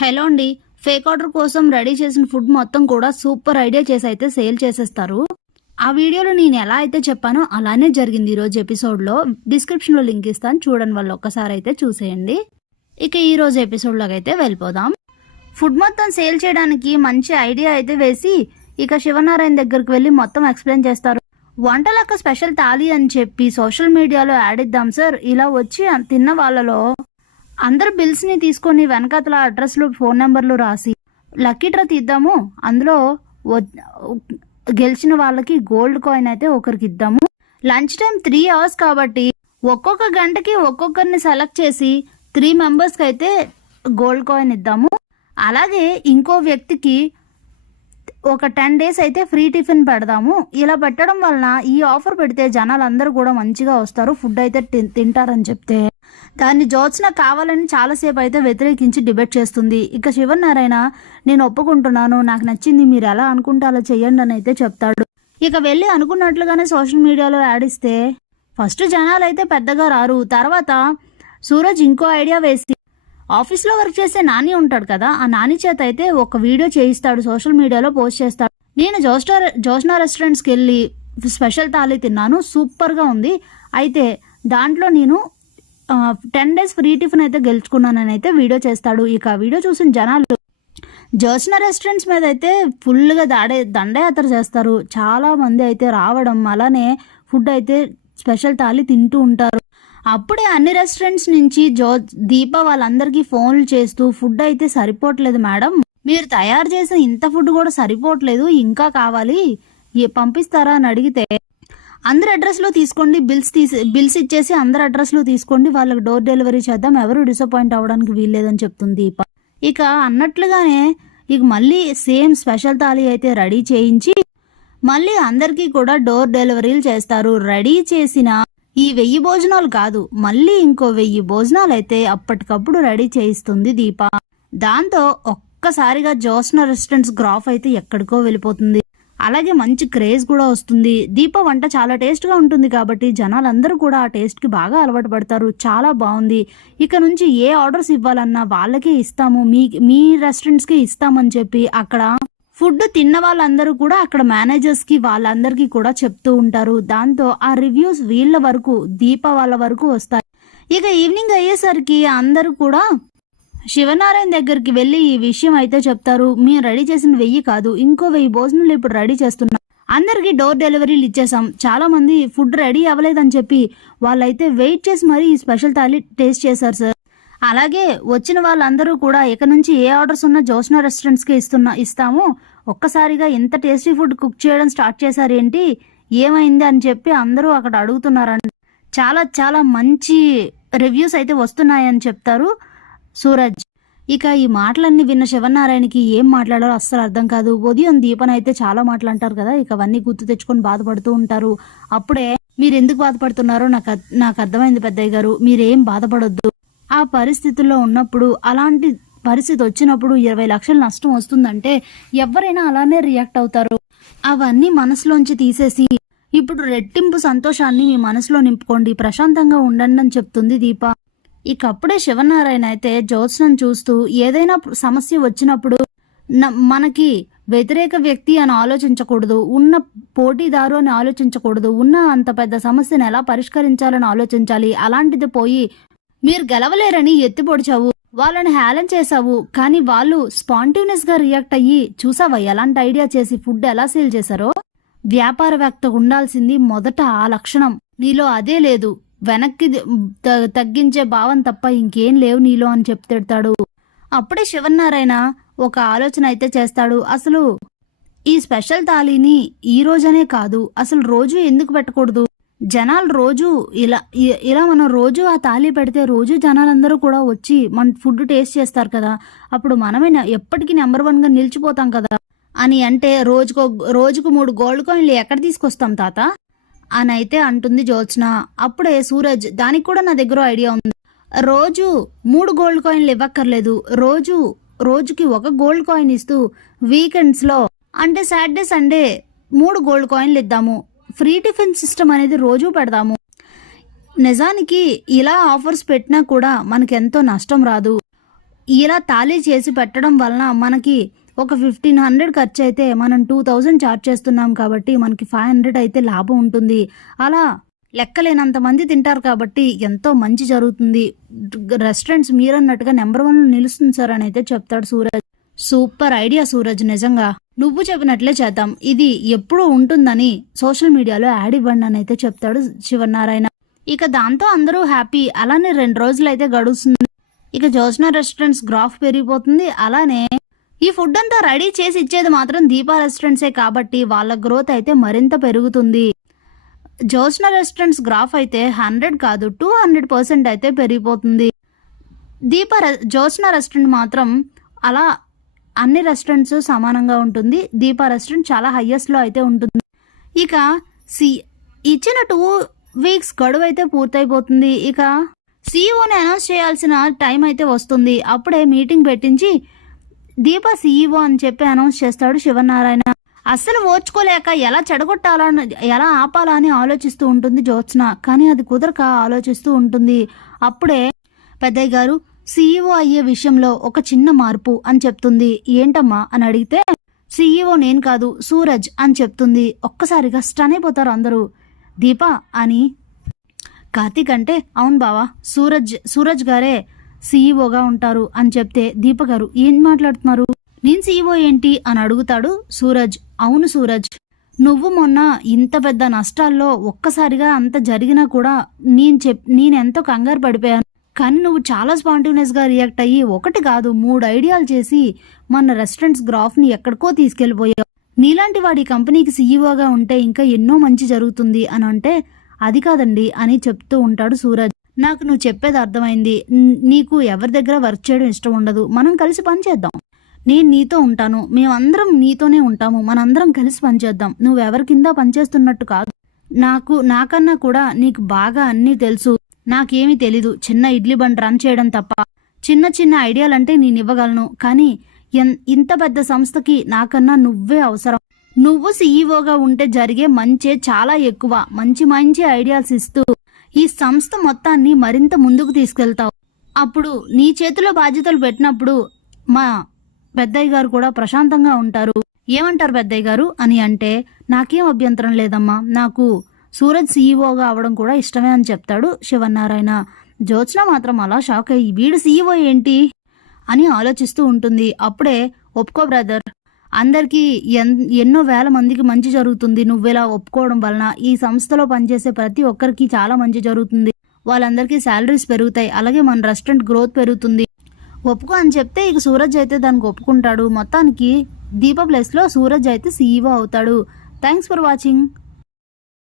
Hello అండి. Fake order కోసం ready చేసిన ఫుడ్ మొత్తం కూడా సూపర్ ఐడియా చేసి అయితే సేల్ చేసేస్తారు. ఆ వీడియోలో నేను ఎలా అయితే చెప్పానో అలానే జరిగింది ఈరోజు ఎపిసోడ్లో. డిస్క్రిప్షన్లో లింక్ ఇస్తాను, చూడండి, వాళ్ళు ఒక్కసారి అయితే చూసేయండి. ఇక ఈరోజు ఎపిసోడ్లోకి అయితే వెళ్ళిపోదాం. ఫుడ్ మొత్తం సేల్ చేయడానికి మంచి ఐడియా అయితే వేసి ఇక శివనారాయణ దగ్గరికి వెళ్ళి మొత్తం ఎక్స్ప్లెయిన్ చేస్తారు. వంటలకు స్పెషల్ థాలీ అని చెప్పి సోషల్ మీడియాలో యాడ్ ఇద్దాం సార్. ఇలా వచ్చి తిన్న వాళ్ళలో అందరు బిల్స్ని తీసుకొని వెనకాతల అడ్రస్లు ఫోన్ నెంబర్లు రాసి లక్కీ డ్రా తీద్దాము. అందులో గెలిచిన వాళ్ళకి గోల్డ్ కాయిన్ అయితే ఒకరికి ఇద్దాము. లంచ్ టైం 3 hours కాబట్టి ఒక్కొక్క గంటకి ఒక్కొక్కరిని సెలెక్ట్ చేసి 3 members అయితే గోల్డ్ కాయిన్ ఇద్దాము. అలాగే ఇంకో వ్యక్తికి ఒక 10 days అయితే ఫ్రీ టిఫిన్ పెడదాము. ఇలా పెట్టడం వలన ఈ ఆఫర్ పెడితే జనాలు అందరూ కూడా మంచిగా వస్తారు, ఫుడ్ అయితే తింటారని చెప్తే దాన్ని జ్యోత్స్న కావాలని చాలాసేపు అయితే వ్యతిరేకించి డిబేట్ చేస్తుంది. ఇక శివనారాయణ నేను ఒప్పుకుంటున్నాను, నాకు నచ్చింది, మీరు ఎలా అనుకుంటే అలా చెయ్యండి అని అయితే చెప్తాడు. ఇక వెళ్ళి అనుకున్నట్లుగానే సోషల్ మీడియాలో యాడ్ ఇస్తే ఫస్ట్ జనాలు అయితే పెద్దగా రారు. తర్వాత సూరజ్ ఇంకో ఐడియా వేసి ఆఫీస్లో వర్క్ చేసే నాని ఉంటాడు కదా, ఆ నాని చేత అయితే ఒక వీడియో చేయిస్తాడు, సోషల్ మీడియాలో పోస్ట్ చేస్తాడు. నేను జోష్నా రెస్టారెంట్స్కి వెళ్ళి స్పెషల్ థాలీ తిన్నాను, సూపర్గా ఉంది. అయితే దాంట్లో నేను 10 days ఫ్రీ టిఫిన్ అయితే గెలుచుకున్నానని అయితే వీడియో చేస్తాడు. ఇక వీడియో చూసిన జనాలు జోష్నా రెస్టారెంట్స్ మీద అయితే ఫుల్గా దండయాత్ర చేస్తారు. చాలా మంది అయితే రావడం, అలానే ఫుడ్ అయితే స్పెషల్ థాలీ తింటూ ఉంటారు. అప్పుడే అన్ని రెస్టారెంట్స్ నుంచి దీప వాళ్ళందరికీ ఫోన్లు చేస్తూ ఫుడ్ అయితే సరిపోవట్లేదు మేడం, మీరు తయారు చేసిన ఇంత ఫుడ్ కూడా సరిపోవట్లేదు, ఇంకా కావాలి, పంపిస్తారా అని అడిగితే అందరి అడ్రస్లో తీసుకోండి, బిల్స్ ఇచ్చేసి అందరి అడ్రస్లో తీసుకోండి, వాళ్ళకి డోర్ డెలివరీ చేద్దాం, ఎవరు డిసప్పాయింట్ అవ్వడానికి వీల్లేదని చెప్తుంది దీప. ఇక అన్నట్లుగానే ఇక మళ్ళీ సేమ్ స్పెషల్ థాలీ అయితే రెడీ చేయించి మళ్ళీ అందరికీ కూడా డోర్ డెలివరీలు చేస్తారు. రెడీ చేసిన ఈ 1000 భోజనాలు కాదు, మళ్ళీ ఇంకో 1000 భోజనాలు అయితే అప్పటికప్పుడు రెడీ చేయిస్తుంది దీప. దాంతో ఒక్కసారిగా జోష్నా రెస్టారెంట్స్ గ్రాఫ్ అయితే ఎక్కడికో వెళ్ళిపోతుంది. అలాగే మంచి క్రేజ్ కూడా వస్తుంది. దీప వంట చాలా టేస్ట్గా ఉంటుంది కాబట్టి జనాలందరూ కూడా ఆ టేస్ట్కి బాగా అలవాటు పడతారు. చాలా బాగుంది, ఇక నుంచి ఏ ఆర్డర్స్ ఇవ్వాలన్నా వాళ్ళకే ఇస్తాము, మీ రెస్టారెంట్స్కి ఇస్తామని చెప్పి అక్కడ ఫుడ్ తిన్న వాళ్ళందరూ కూడా అక్కడ మేనేజర్స్కి వాళ్ళందరికీ కూడా చెప్తూ ఉంటారు. దాంతో ఆ రివ్యూస్ వీళ్ళ వరకు, దీప వాళ్ళ వరకు వస్తాయి. ఇక ఈవినింగ్ అయ్యేసరికి అందరూ కూడా శివనారాయణ దగ్గరికి వెళ్ళి ఈ విషయం అయితే చెప్తారు. మేము రెడీ చేసిన 1000 కాదు, ఇంకో 1000 భోజనాలు ఇప్పుడు రెడీ చేస్తున్నాం, అందరికి డోర్ డెలివరీలు ఇచ్చేసాం, చాలా మంది ఫుడ్ రెడీ అవ్వలేదని చెప్పి వాళ్ళైతే వెయిట్ చేసి మరీ ఈ స్పెషల్ థాలీ టేస్ట్ చేశారు సార్. అలాగే వచ్చిన వాళ్ళందరూ కూడా ఇక నుంచి ఏ ఆర్డర్స్ ఉన్నా జోష్నా రెస్టారెంట్స్కి ఇస్తాము, ఒక్కసారిగా ఎంత టేస్టీ ఫుడ్ కుక్ చేయడం స్టార్ట్ చేశారు ఏంటి, ఏమైంది అని చెప్పి అందరూ అక్కడ అడుగుతున్నారండి. చాలా చాలా మంచి రివ్యూస్ అయితే వస్తున్నాయని చెప్తారు సూరజ్. ఇక ఈ మాటలన్నీ విన్న శివనారాయణకి ఏం మాట్లాడారో అస్సలు అర్థం కాదు. ఉదయం దీపన అయితే చాలా మాటలు అంటారు కదా, ఇక అవన్నీ గుర్తు తెచ్చుకొని బాధపడుతూ ఉంటారు. అప్పుడే మీరు ఎందుకు బాధపడుతున్నారో నాకు అర్థమైంది పెద్దయ్య గారు, మీరేం బాధపడొద్దు, ఆ పరిస్థితుల్లో ఉన్నప్పుడు, అలాంటి పరిస్థితి వచ్చినప్పుడు 20 లక్షల నష్టం వస్తుందంటే ఎవరైనా అలానే రియాక్ట్ అవుతారు. అవన్నీ మనసులోంచి తీసేసి ఇప్పుడు రెట్టింపు సంతోషాన్ని మీ మనసులో నింపుకోండి, ప్రశాంతంగా ఉండండి అని చెప్తుంది దీప. ఇక అప్పుడే శివనారాయణ అయితే జ్యోత్స్నను చూస్తూ ఏదైనా సమస్య వచ్చినప్పుడు మనకి వ్యతిరేక వ్యక్తి అని ఆలోచించకూడదు, ఉన్న పోటీదారు అని ఆలోచించకూడదు, ఉన్న అంత పెద్ద సమస్యను ఎలా పరిష్కరించాలని ఆలోచించాలి. అలాంటిది పోయి మీరు గెలవలేరని ఎత్తిపొడిచావు, వాళ్ళని హేళన చేశావు, కానీ వాళ్ళు స్పాంటివ్నెస్ గా రియాక్ట్ అయ్యి చూసావా ఎలాంటి ఐడియా చేసి ఫుడ్ ఎలా సేల్ చేశారో. వ్యాపారవేత్త ఉండాల్సింది మొదట ఆ లక్షణం, నీలో అదే లేదు, వెనక్కి తగ్గించే భావం తప్ప ఇంకేం లేవు నీలో అని చెప్తాడు. అప్పుడే శివనారాయణ ఒక ఆలోచన అయితే చేస్తాడు. అసలు ఈ స్పెషల్ థాలీని ఈ రోజనే కాదు, అసలు రోజు ఎందుకు పెట్టకూడదు, జనాలు రోజు ఇలా మనం రోజు ఆ థాలీ పెడితే రోజు జనాలందరూ కూడా వచ్చి మన ఫుడ్ టేస్ట్ చేస్తారు కదా, అప్పుడు మనమే ఎప్పటికీ నెంబర్ 1గా నిలిచిపోతాం కదా అని అంటే రోజుకు 3 గోల్డ్ కాయిన్లు ఎక్కడ తీసుకొస్తాం తాత అని అయితే అంటుంది జ్యోత్స్న. అప్పుడే సూరజ్, దానికి కూడా నా దగ్గర ఐడియా ఉంది, రోజు 3 గోల్డ్ కాయిన్లు ఇవ్వక్కర్లేదు, రోజుకి 1 గోల్డ్ కాయిన్ ఇస్తూ వీకెండ్స్లో అంటే సాటర్డే సండే 3 గోల్డ్ కాయిన్లు ఇద్దాము, ఫ్రీ టిఫిన్ సిస్టమ్ అనేది రోజు పెడదాము. నిజానికి ఇలా ఆఫర్స్ పెట్టినా కూడా మనకెంతో నష్టం రాదు. ఇలా తాళీ చేసి పెట్టడం వలన మనకి ఒక 1500 ఖర్చు అయితే మనం 2000 చార్జ్ చేస్తున్నాం కాబట్టి మనకి 500 అయితే లాభం ఉంటుంది. అలా లెక్కలేనంత మంది తింటారు కాబట్టి ఎంతో మంచి జరుగుతుంది. రెస్టారెంట్స్ మీరన్నట్టుగా నెంబర్ 1 నిలుస్తుంది సార్ అని అయితే చెప్తాడు సూరజ్. సూపర్ ఐడియా సూరజ్, నిజంగా నువ్వు చెప్పినట్లే చేద్దాం. ఇది ఎప్పుడు ఉంటుందని సోషల్ మీడియాలో యాడ్ ఇవ్వండి అని అయితే చెప్తాడు శివనారాయణ. ఇక దాంతో అందరూ హ్యాపీ. అలానే 2 రోజులు అయితే గడుస్తుంది. ఇక జ్యోత్స్న రెస్టారెంట్స్ గ్రాఫ్ పెరిగిపోతుంది. అలానే ఈ ఫుడ్ అంతా రెడీ చేసి ఇచ్చేది మాత్రం దీపా రెస్టారెంట్సే కాబట్టి వాళ్ళ గ్రోత్ అయితే మరింత పెరుగుతుంది. జ్యోత్స్న రెస్టారెంట్స్ గ్రాఫ్ అయితే 100 కాదు 200% అయితే పెరిగిపోతుంది. జ్యోత్స్న రెస్టారెంట్ మాత్రం అలా అన్ని రెస్టారెంట్స్ సమానంగా ఉంటుంది. దీపా రెస్టారెంట్ చాలా హైయెస్ట్లో అయితే ఉంటుంది. ఇక ఇచ్చిన 2 వీక్స్ గడువు అయితే పూర్తయిపోతుంది. ఇక సీఈఓని అనౌన్స్ చేయాల్సిన టైం అయితే వస్తుంది. అప్పుడే మీటింగ్ పెట్టించి దీపా సీఈఓ అని చెప్పి అనౌన్స్ చేస్తాడు శివనారాయణ. అస్సలు ఓర్చుకోలేక ఎలా చెడగొట్టాలని ఎలా ఆపాలా అని ఆలోచిస్తూ ఉంటుంది జ్యోత్స్న. కానీ అది కుదరక ఆలోచిస్తూ ఉంటుంది. అప్పుడే పెద్దయ్య గారు సీఈఓ అయ్యే విషయంలో ఒక చిన్న మార్పు అని చెప్తుంది. ఏంటమ్మా అని అడిగితే సీఈఓ నేను కాదు సూరజ్ అని చెప్తుంది. ఒక్కసారిగా స్టన్ అయిపోతారు అందరూ. దీపా అని కార్తీక్ అంటే అవును బావా సూరజ్ గారే సీఈఓగా ఉంటారు అని చెప్తే దీప గారు ఏం మాట్లాడుతున్నారు, నేను సీఈఓ ఏంటి అని అడుగుతాడు సూరజ్. అవును సూరజ్, నువ్వు మొన్న ఇంత పెద్ద నష్టాల్లో ఒక్కసారిగా అంత జరిగినా కూడా నేనెంతో కంగారు పడిపోయాను. కానీ నువ్వు చాలా స్పాంటేనియస్గా రియాక్ట్ అయ్యి 1 కాదు 3 ఐడియాలు చేసి మన రెస్టారెంట్స్ గ్రాఫ్ని ఎక్కడికో తీసుకెళ్ళిపోయావు. నీలాంటి వాడి కంపెనీకి సీఈఓగా ఉంటే ఇంకా ఎన్నో మంచి జరుగుతుంది అని అంటే అది కాదండి అని చెప్తూ ఉంటాడు సూరజ్. నాకు నువ్వు చెప్పేది అర్థమైంది. నీకు ఎవరి దగ్గర వర్క్ చేయడం ఇష్టం ఉండదు. మనం కలిసి పనిచేద్దాం. నేను నీతో ఉంటాను, మేమందరం నీతోనే ఉంటాము. మనందరం కలిసి పనిచేద్దాం. నువ్వెవరి కింద పనిచేస్తున్నట్టు కాదు. నాకన్నా కూడా నీకు బాగా అన్నీ తెలుసు. నాకేమీ తెలీదు. చిన్న ఇడ్లీ బండి రన్ చేయడం తప్ప చిన్న ఐడియాలంటే నేను ఇవ్వగలను. కానీ ఇంత పెద్ద సంస్థకి నాకన్నా నువ్వే అవసరం. నువ్వు సీఈఓగా ఉంటే జరిగే మంచే చాలా ఎక్కువ. మంచి ఐడియాస్ ఇస్తూ ఈ సంస్థ మొత్తాన్ని మరింత ముందుకు తీసుకెళ్తావు. అప్పుడు నీ చేతిలో బాధ్యతలు పెట్టినప్పుడు మా పెద్దయ్య గారు కూడా ప్రశాంతంగా ఉంటారు. ఏమంటారు పెద్దయ్య గారు అని అంటే నాకేం అభ్యంతరం లేదమ్మా, నాకు సూరజ్ సీఈఓగా అవడం కూడా ఇష్టమే అని చెప్తాడు శివనారాయణ. జ్యోత్స్న మాత్రం అలా షాక్ అయ్యి వీడు సీఈఓ ఏంటి అని ఆలోచిస్తూ ఉంటుంది. అప్పుడే ఒప్పుకో బ్రదర్, అందరికీ ఎన్నో వేల మందికి మంచి జరుగుతుంది నువ్వెలా ఒప్పుకోవడం వలన. ఈ సంస్థలో పనిచేసే ప్రతి ఒక్కరికి చాలా మంచి జరుగుతుంది. వాళ్ళందరికీ శాలరీస్ పెరుగుతాయి. అలాగే మన రెస్టారెంట్ గ్రోత్ పెరుగుతుంది. ఒప్పుకో అని చెప్తే ఇక సూరజ్ అయితే దానికి ఒప్పుకుంటాడు. మొత్తానికి దీప ప్లేస్లో సూరజ్ అయితే సీఈఓ అవుతాడు. Thanks for watching.